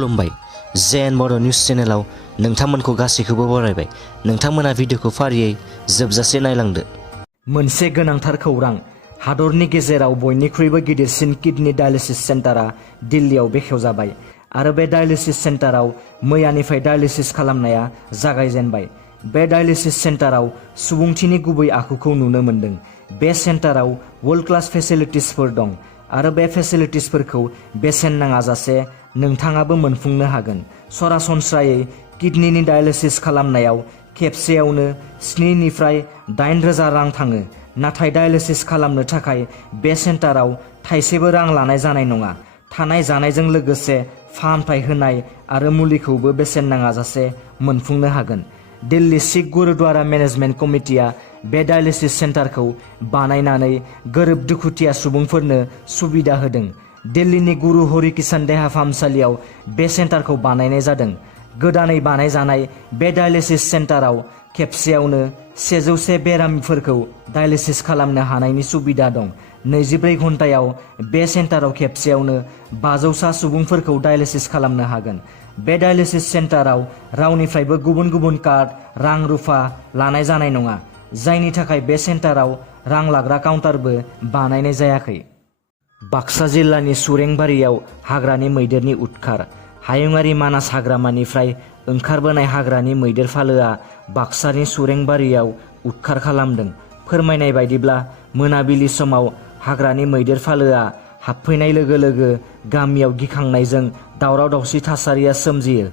खुलुमबाय जेन बड' निउज चेनेलाव नोंथांमोनखौ गासैखौबो बरायबाय। नोंथांमोना भिडिअखौ फारियै जोबजासे नायलांदो। मोनसे गोनांथार खौरां, हादरनि गेजेराव बयनिख्रुइबो गिदिरसिन किडनि डायलिसिस सेन्टारा दिल्लीयाव बेखेवजाबाय आरो बे डायलिसिस सेन्टाराव मैयानिफ्राय डायलिसिस खालामनाया जागायजेनबाय। बे डायलिसिस सेन्टाराव सुबुंथिनि गुबै आखुखौ नुनो मोन्दों। बे सेन्टाराव वर्ल्ड क्लास फेसिलिटिसफोर दं आरो बे फेसिलिटिसफोरखौ बेसेन नाङाजासे नोंथाङाबो मोनफुंनो हागोन। सरासनस्रायै किडनिनि डायलिसिस खालामनायाव खेबसेयावनो 7 निफ्राय 8,000 रां थाङो, नाथाय डायलिसिस खालामनो थाखाय बे सेन्टाराव थाइसेबो रां लानाय जानाय नङा। थानाय जानायजों लोगोसे फाहामथाय होनाय आरो मुलिखौबो बेसेन नाङाजासे मोनफुंनो हागोन। दिल्ली सिख गुरुद्वारा मेनेजमेन्ट कमिटिया बे डायलिसिस सेन्टारखौ बानायनानै गोरिब दुखुथिया सुबुंफोरनो सुबिदा होदों। दिल्लीनि गुरु हरिकिसान देहा फाहामसालियाव बे सेन्टारखौ बानायनाय जादों। गोदानै बानायजानाय बे डायलिसिस सेन्टाराव खेबसेयावनो 101 बेरामिफोरखौ डायलिसिस खालामनो हानायनि सुबिदा दं। 24 घन्टायाव बे सेन्टाराव खेबसेयावनो 500 सुबुंफोरखौ डायलिसिस खालामनो हागोन। बे डायलिसिस सेन्टाराव रावनिफ्रायबो गुबुन गुबुन कार्ड, रां रुफा लानाय जानाय नङा, जायनि थाखाय बे सेन्टाराव रां लाग्रा काउन्टारबो बानायनाय जायाखै। बाक्सा जिल्लानि सुरेंबारियाव हाग्रानि मैदेरनि उदखार। हायुङारि मानास हाग्रामानिफ्राय ओंखारबोनाय हाग्रानि मैदेर फालोआ बाक्सानि सुरेंबारियाव उदखार खालामदों। फोरमायनाय बायदिब्ला मोनाबिलि समाव हाग्रानि मैदेर फालोआ हाबफैनाय लोगो लोगो गामियाव गिखांनायजों दावराव दावसि थासारिया सोमजियो।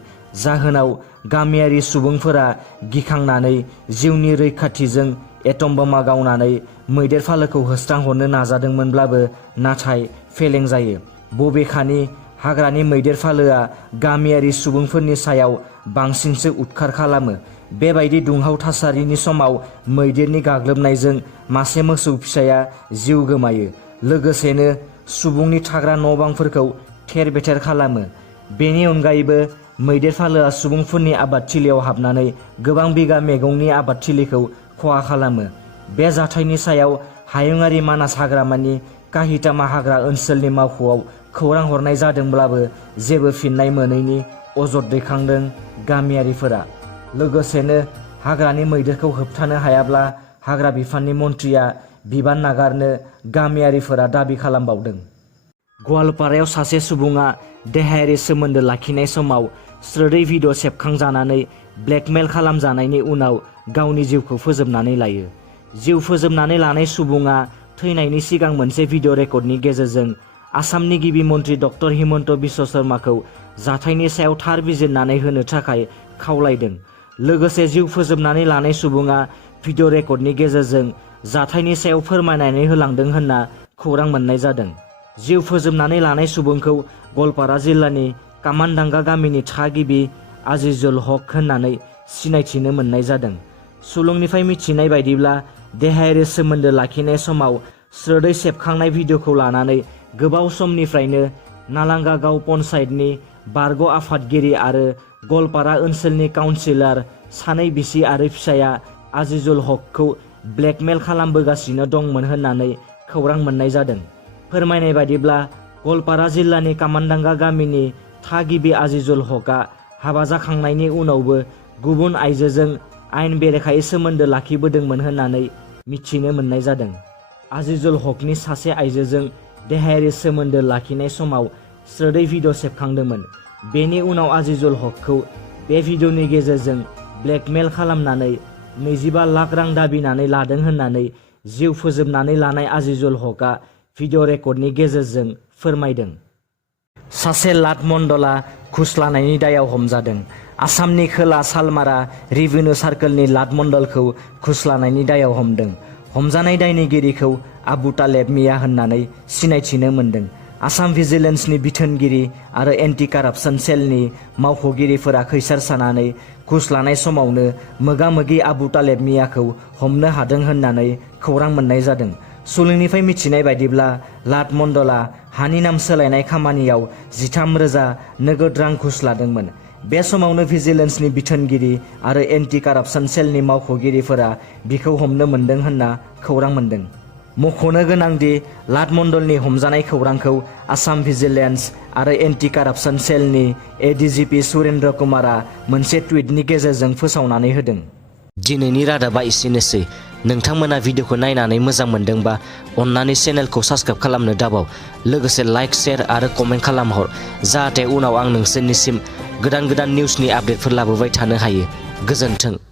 जाहोनाव गामियारि सुबुंफोरा गिखांनानै जिउनि रैखाथिजों एटम बमा गावनानै मैदेर फालोखौ होस्रांहरनो नाजादोंमोनब्लाबो नाथाय फेलें जायो। बबेखानि हाग्रानि मैदेर फालोआ गामियारि सुबुंफोरनि सायाव बांसिनसो उदखार खालामो। बेबायदि दुंहाव थासारिनि समाव मैदेरनि गाग्लोबनायजों मासे मोसौ फिसाया जिउ गोमायो, लोगोसेनो सुबुंनि थाग्रा न'-बांफोरखौ थेर बेथेर खालामो। बेनि अनगायैबो मैदेर फालोआ सुबुंफोरनि आबादथिलियाव हाबनानै गोबां बिगा मैगंनि आबादथिलिखौ खहा खालामो। बे जाथायनि सायाव हायुङारि मानास हाग्रामानि काहितामा हाग्रा ओनसोलनि मावख'आव खौरां हरनाय जादोंब्लाबो जेबो फिननाय मोनैनि अजद दैखांदों गामियारिफोरा। लोगोसेनो हाग्रानि मैदेरखौ होबथानो हायाब्ला हाग्रा बिफाननि मन्थ्रिया बिबान नागारनो गामियारिफोरा दाबि खालामबावदों। गवालपारायाव सासे सुबुङा देहायारि सोमोन्दो लाखिनाय समाव स्रोदै भिडिअ सेबखांजानानै ब्लेकमेल खालामजानायनि उनाव गावनि जिउखौ फोजोबनानै लायो। जिउ फोजोबनानै लानाय सुबुङा थैनायनि सिगां मोनसे भिडिअ रेकर्डनि गेजेरजों आसामनि गिबि मन्त्रि डक्टर हिमन्त बिश्व शर्माखौ जाथायनि सायाव थार बिजिरनानै होनो थाखाय खावलायदों। लोगोसे जिउ फोजोबनानै लानाय सुबुङा भिडिअ रेकर्डनि गेजेरजों जाथायनि सायाव फोरमायनानै होलांदों होनना खौरां मोननाय जादों। जिउ फोजोबनानै लानाय सुबुंखौ गवालपारा जिल्लानि कामानदांगा गामिनि थागिबि आजिजुल हक होननानै सिनायथिनो मोननाय जादों। सुलुंनिफ्राय मिथिनाय बायदिब्ला देहायारि सोमोन्दो लाखिनाय समाव स्रोदै सेबखांनाय भिडिअखौ लानानै गोबाव समनिफ्रायनो नालांगा गाव पन्चायतनि बारग' आफादगिरि आरो गवालपारा ओनसोलनि काउन्सिलर सानै बिसि आरो फिसाया आजिजुल हकखौ ब्लेकमेल खालामबोगासिनो दंमोन होननानै खौरां मोननाय जादों। फोरमायनाय बायदिब्ला गवालपारा जिल्लानि कामानदांगा गामिनि थागिबि आजिजुल हकआ हाबा जाखांनायनि उनावबो गुबुन आइजोजों आयेन बेरेखायै सोमोन्दो लाखिबोदोंमोन होननानै मिथिनो मोननाय जादों। आजिजुल हकनि सासे आइजोजों देहायारि सोमोन्दो लाखिनाय समाव स्रोदै भिडिअ सेबखांदोंमोन। बेनि उनाव आजिजुल हकखौ बे भिडिअनि गेजेरजों ब्लेकमेल खालामनानै 25 लाख रां दाबिनानै लादों होननानै जिउ फोजोबनानै लानाय आजिजुल हकआ भिडिअ रेकर्डनि गेजेरजों फोरमायदों। सासे लाट मण्डलआ घुस लानायनि दायाव हमजादों। आसामनि खोला सालमारा रेभिनिउ सार्कलनि लाट मण्डलखौ घुस लानायनि दायाव हमदों। हमजानाय दायनिगिरिखौ आबु तालेब मिया होननानै सिनायथिनो मोन्दों। आसाम भिजिलेन्सनि बिथोनगिरि आरो एन्टि कारापसन सेलनि मावख'गिरिफोरा खैसार सानानै घुस लानाय समावनो मोगा-मोगि आबु तालेब मियाखौ हमनो हादों होननानै खौरां मोननाय जादों। सुलुंनिफ्राय मिथिनाय बायदिब्ला लाट मण्डलआ हानि नाम सोलायनाय खामानियाव 13,000 नोगोद रां घुस लादोंमोन। बे समावनो भिजिलेन्सनि बिथोनगिरि आरो एन्टि कारापसन सेलनि मावख'गिरिफोरा बिखौ हमनो मोन्दों होनना खौरां मोन्दों। मख'नो गोनांदि लाट मण्डलनि हमजानाय खौरांखौ आसाम भिजिलेन्स आरो एन्टि कारापसन सेलनि एडिजिपि सुरेन्द्र कुमारा मोनसे टुइटनि गेजेरजों फोसावनानै होदों। दिनैनि रादाबा एसेनोसै। नोंथांमोना भिडिअखौ नायनानै मोजां मोनदोंबा अन्नानै चेनेलखौ साबस्क्राइब खालामनो दाबाव, लोगोसे लाइक, शेयार आरो कमेन्ट खालामहर, जाहाथे उनाव आं नोंसोरनिसिम गोदान निउसनि आपडेटफोर लाबोबाय थानो हायो। गोजोन्थों।